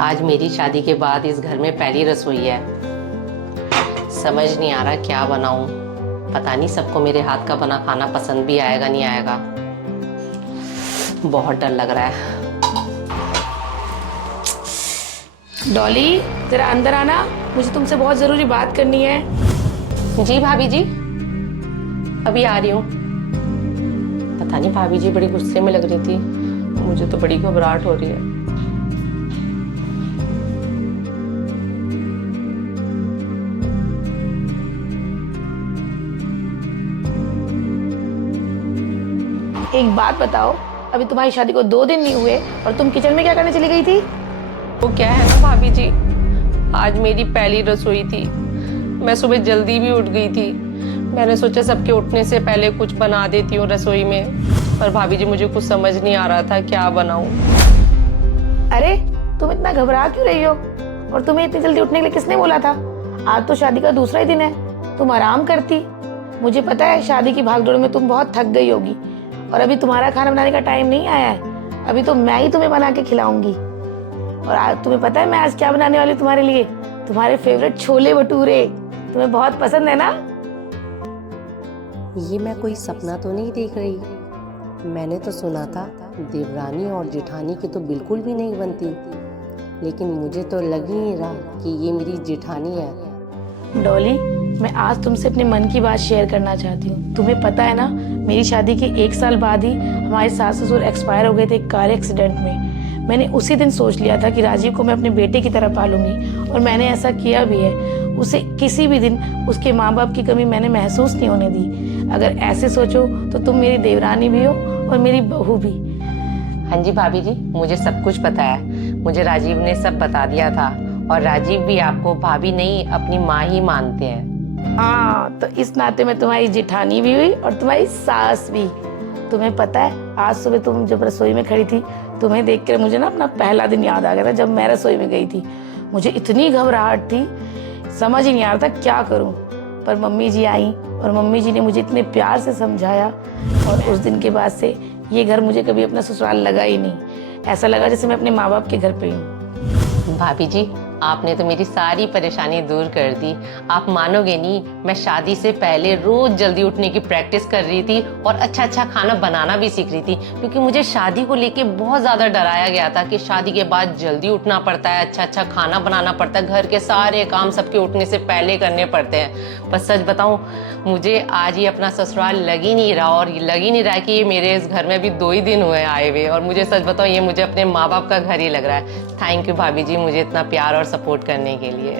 आज मेरी शादी के बाद इस घर में पहली रसोई है। समझ नहीं आ रहा क्या बनाऊं। पता नहीं सबको मेरे हाथ का बना खाना पसंद भी आएगा नहीं आएगा। बहुत डर लग रहा है। डॉली, जरा अंदर आना, मुझे तुमसे बहुत जरूरी बात करनी है। जी भाभी जी, अभी आ रही हूँ। पता नहीं भाभी जी बड़ी गुस्से में लग रही थी, मुझे तो बड़ी घबराहट हो रही है। एक बात बताओ, अभी तुम्हारी शादी को 2 दिन नहीं हुए और तुम किचन में क्या करने चली गई थी? वो क्या है ना भाभी जी, आज मेरी पहली रसोई थी। मैं सुबह जल्दी भी उठ गई थी। मैंने सोचा सबके उठने से पहले कुछ बना देती हूँ रसोई में, पर भाभी जी मुझे कुछ समझ नहीं आ रहा था क्या बनाऊं। अरे, तुम इतना घबरा क्यों रही हो? और तुम्हें इतनी जल्दी उठने के लिए किसने बोला था? आज तो शादी का दूसरा ही दिन है, तुम आराम करती। मुझे पता है शादी की भागदौड़ में तुम बहुत थक गई होगी और अभी तुम्हारा खाना बनाने का टाइम नहीं आया है। अभी तो मैं ही तुम्हें बना के खिलाऊंगी। और आज तुम्हें पता है मैं आज क्या बनाने वाली हूँ तुम्हारे लिए? तुम्हारे फेवरेट छोले भटूरे। तुम्हें बहुत पसंद है ना? ये मैं कोई सपना तो नहीं देख रही? मैंने तो सुना था देवरानी और जेठानी की तो बिल्कुल भी नहीं बनती, लेकिन मुझे तो लग ही नहीं रहा कि ये मेरी जेठानी है। डॉली, मैं आज तुमसे अपने मन की बात शेयर करना चाहती हूँ। तुम्हें पता है ना, मेरी शादी के 1 साल बाद ही हमारे सास ससुर एक्सपायर हो गए थे एक कार एक्सीडेंट में। मैंने उसी दिन सोच लिया था कि राजीव को मैं अपने बेटे की तरह पालूंगी, और मैंने ऐसा किया भी है। उसे किसी भी दिन उसके माँ बाप की कमी मैंने महसूस नहीं होने दी। अगर ऐसे सोचो तो तुम मेरी देवरानी भी हो और मेरी बहू भी। हाँ जी भाभी जी, मुझे सब कुछ पता है। मुझे राजीव ने सब बता दिया था, और राजीव भी आपको भाभी नहीं अपनी माँ ही मानते हैं। हाँ, तो इस नाते मैं तुम्हारी जेठानी भी हुई और तुम्हारी सास भी। तुम्हें पता है, आज सुबह तुम जब रसोई में खड़ी थी, तुम्हें देखकर मुझे ना अपना पहला दिन याद आ गया था जब मैं रसोई में गई थी। मुझे इतनी घबराहट थी, समझ ही नहीं आ रहा था क्या करूं। पर मम्मी जी आई और मम्मी जी ने मुझे इतने प्यार से समझाया, और उस दिन के बाद से ये घर मुझे कभी अपना ससुराल लगा ही नहीं। ऐसा लगा जैसे मैं अपने माँ बाप के घर पे हूँ। भाभी जी, आपने तो मेरी सारी परेशानी दूर कर दी। आप मानोगे नहीं, मैं शादी से पहले रोज जल्दी उठने की प्रैक्टिस कर रही थी और अच्छा अच्छा खाना बनाना भी सीख रही थी, क्योंकि मुझे शादी को लेके बहुत ज़्यादा डराया गया था कि शादी के बाद जल्दी उठना पड़ता है, अच्छा अच्छा खाना बनाना पड़ता है, घर के सारे काम सबके उठने से पहले करने पड़ते हैं। बस सच बताऊँ, मुझे आज ये अपना ससुराल लग ही नहीं रहा, और लग ही नहीं रहा कि ये मेरे इस घर में भी 2 ही दिन हुए आए हुए, और मुझे सच बताऊँ ये मुझे अपने माँ बाप का घर ही लग रहा है। थैंक यू भाभी जी, मुझे इतना प्यार और सपोर्ट करने के लिए।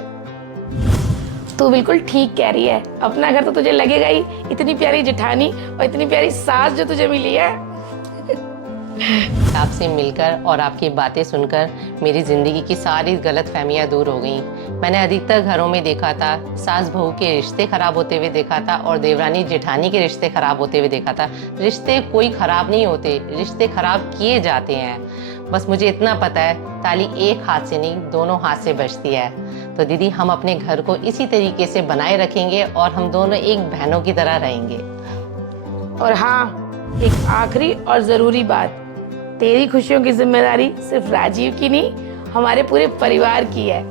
तू बिल्कुल ठीक कह रही है, अपना घर तो तुझे लगेगा ही। इतनी प्यारी जेठानी और इतनी प्यारी सास जो तुझे मिली है। आपसे मिलकर और आपकी बातें सुनकर मेरी ज़िंदगी की सारी गलतफहमियां दूर हो गई। मैंने अधिकतर घरों में देखा था सास बहू के रिश्ते खराब होते हुए देखा था, और देवरानी जेठानी के रिश्ते खराब होते हुए देखा था। रिश्ते कोई खराब नहीं होते, रिश्ते खराब किए जाते हैं। बस मुझे इतना पता है, ताली एक हाथ से नहीं, दोनों हाथ से बजती है। तो दीदी, हम अपने घर को इसी तरीके से बनाए रखेंगे और हम दोनों एक बहनों की तरह रहेंगे। और हाँ, एक आखिरी और जरूरी बात, तेरी खुशियों की जिम्मेदारी सिर्फ राजीव की नहीं, हमारे पूरे परिवार की है।